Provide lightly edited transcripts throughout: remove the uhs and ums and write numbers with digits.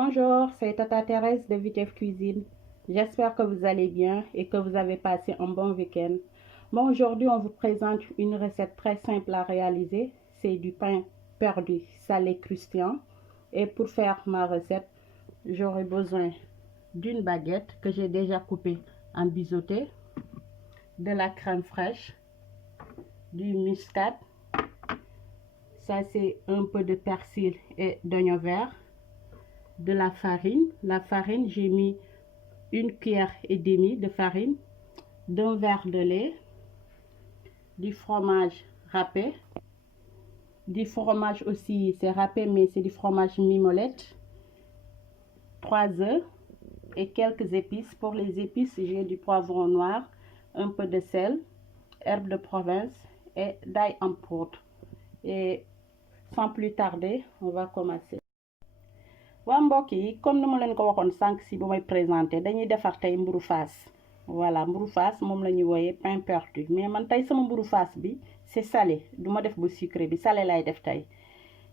Bonjour, c'est Tata Thérèse de Vitef Cuisine. J'espère que vous allez bien et que vous avez passé un bon week-end. Bon, aujourd'hui, on vous présente une recette très simple à réaliser. C'est du pain perdu salé croustillant. Et pour faire ma recette, j'aurai besoin d'une baguette que j'ai déjà coupée en biseauté, de la crème fraîche, du muscade. Ça, c'est un peu de persil et d'oignon vert. De la farine. La farine, j'ai mis 1,5 cuillère de farine, d'un verre de lait, du fromage râpé. Du fromage aussi, c'est râpé, mais c'est du fromage mimolette. 3 œufs et quelques épices. Pour les épices, j'ai du poivron noir, un peu de sel, herbes de province et d'ail en poudre. Et sans plus tarder, on va commencer. waa mbokk yi comme ni ma leen ko waxoon sànq si bu may présenté dañuy defar tey mburu faas. Voilà, mburu faas moom la ñuy wooyee pain perdu, mais man tey sama mburu faas bi c'est salé, du ma def bu sucré bi, salé lay def tey.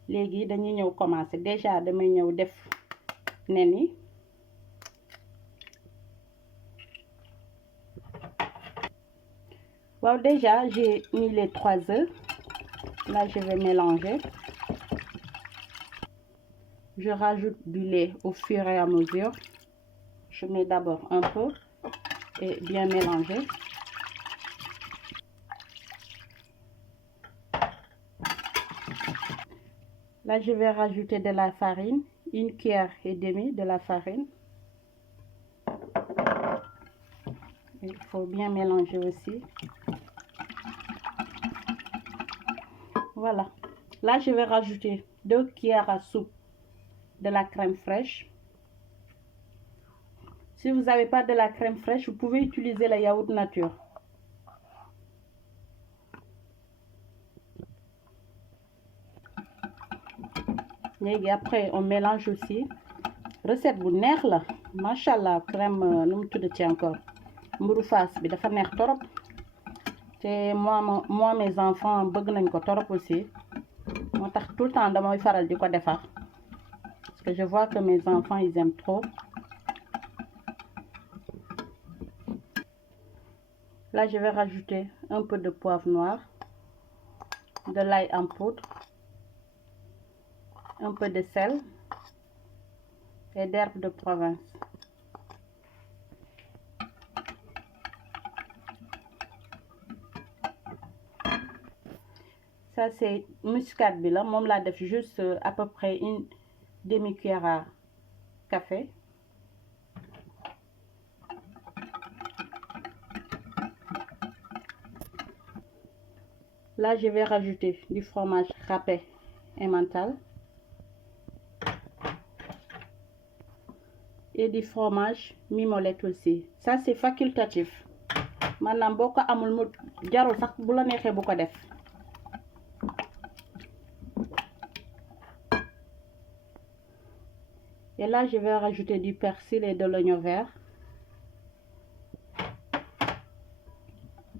Léegi dañuy ñëw commencer. Déjà damay ñëw def nen yi. Waaw, déjà j'ai mis les 3 œufs. Là je vais mélanger. Je rajoute du lait au fur et à mesure. Je mets d'abord un peu et bien mélanger. Là, je vais rajouter de la farine, 1,5 cuillère de la farine. Il faut bien mélanger aussi. Voilà. Là, je vais rajouter 2 cuillères à soupe de la crème fraîche. Si vous n'avez pas de la crème fraîche, vous pouvez utiliser le yaourt nature. Et après, on mélange aussi. Recette bu neex la, machallah, crème nu mu tuddati encore. Mburu faas bi dafa neex torop. Te moi mes enfants bëgg nañ ko torop aussi. Moo tax tout le temps damay faral di ko defar. Parce que je vois que mes enfants ils aiment trop. Là, je vais rajouter un peu de poivre noir, de l'ail en poudre, un peu de sel et d'herbes de province. Ça, c'est muscade bi la, moom laa def juste à peu près une demi-cuillère à café. Là, je vais rajouter du fromage râpé emmental et du fromage mimolette aussi. Ça, c'est facultatif. Maanaam boo ko amul mu jarul sax bu la neexee bu ko def. Et là, je vais rajouter du persil et de l'oignon vert.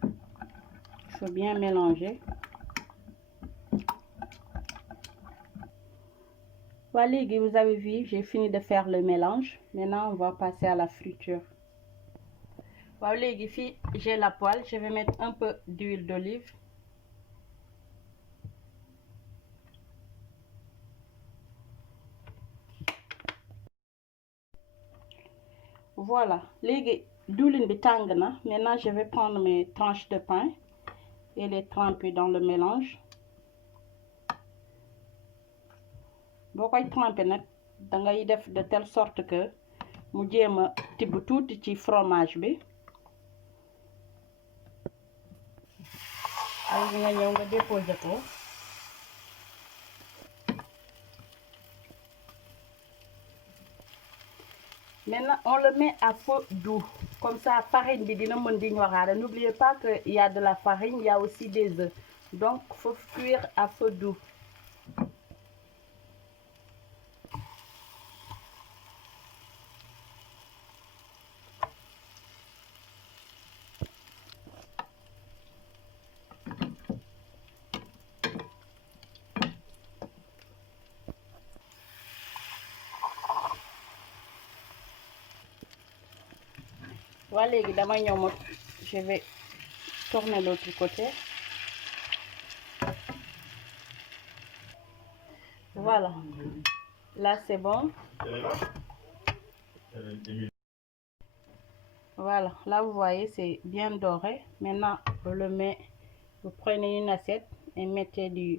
Il faut bien mélanger. Voilà, vous avez vu, j'ai fini de faire le mélange. Maintenant, on va passer à la friture. Voilà, ici, j'ai la poêle. Je vais mettre un peu d'huile d'olive. Voilà, léegi diwlin bi tàng na. Maintenant, je vais prendre mes tranches de pain et les tremper dans le mélange. Boo koy tremper nag dangay def de telle sorte que mu jéem a tibb tuuti ci fromage bi. Léegi nga ñëw nga déposer ko. Maintenant, on le met à feu doux. Comme ça, farine bi dina mën di ñoraale. N'oubliez pas qu'il y a de la farine, il y a aussi des œufs. Donc, il faut cuire à feu doux. waa léegi dama ñëw ma je vais tourner l'autre côté. Voilà, là c'est bon. Voilà, là vous voyez c'est bien doré. Maintenant on le met, vous prenez une assiette et mettez du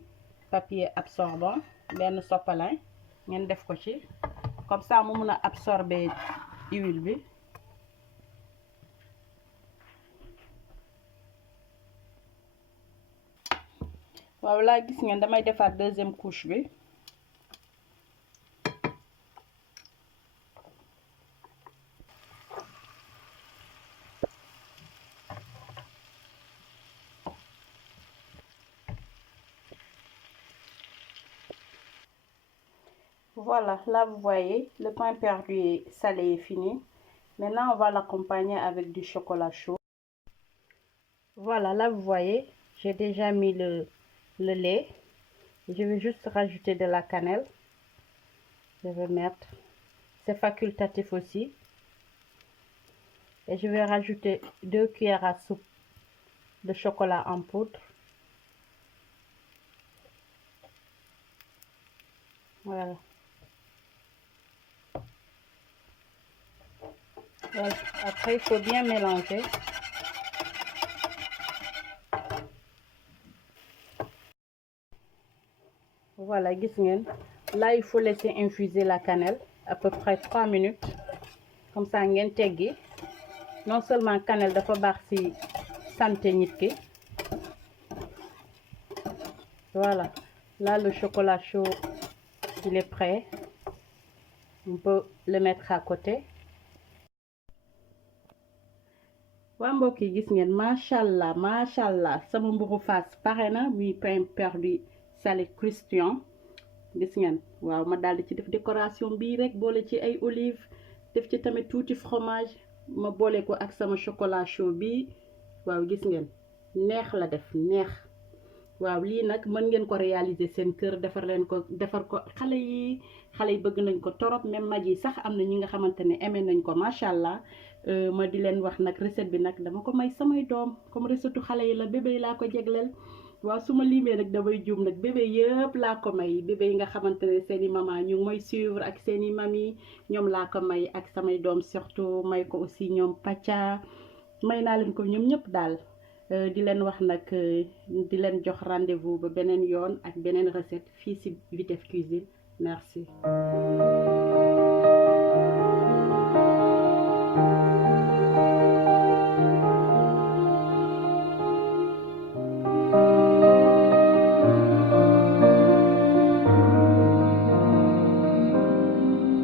papier absorbant benn sopalin ngeen def ko ci comme ça mu mun a absorber huile bi. waaw laa gis ngeen damay defaat deuxième couche bi. Voilà, là vous voyez, le pain perdu salé est fini. Maintenant, on va l'accompagner avec du chocolat chaud. Voilà, là vous voyez, j'ai déjà mis le lait. Je vais juste rajouter de la cannelle. Je vais mettre, c'est facultatif aussi. Et je vais rajouter 2 cuillères à soupe de chocolat en poudre. Voilà. Après, il faut bien mélanger. Voilà, gis ngeen. Là, il faut laisser infuser la cannelle à peu près 3 minutes. Comme ça, ngeen teggi. Non seulement cannelle dafa baax ci santé nit ki. Voilà. Là, le chocolat chaud, il est prêt. On peut le mettre à côté. waa mbokk yi gis ngeen macha allah sama mburu Fass pare na muy pain perdu salé croustillant gis ngeen waaw ma daal di ci def décoration bii rek boole ci ay olive def ci tamit tuuti fromage ma boole ko ak sama chocolat chaud bi waaw gis ngeen neex la def neex waaw lii nag mën ngeen ko réaliser seen kër defar ko xale yi bëgg nañ ko torop même mag yi sax am na ñi nga xamante ne aimé nañ ko macha allah. ma di leen wax nag recette bi nag dama ko may samay doom comme recette xale yi la bébé yi laa ko jegleel waaw su ma limee nag damay juum nag bébé yëpp laa ko may bébé yi nga xamante ne seen i maman ñu ngi mooy suivre ak seen i mami ñoom laa ko may ak samay doom surtout may ko aussi ñoom Pacha may naa leen ko ñoom ñëpp daal di leen wax nag di leen jox rendez-vous ba beneen yoon ak beneen recette fii ci Vitef Cuisine merci.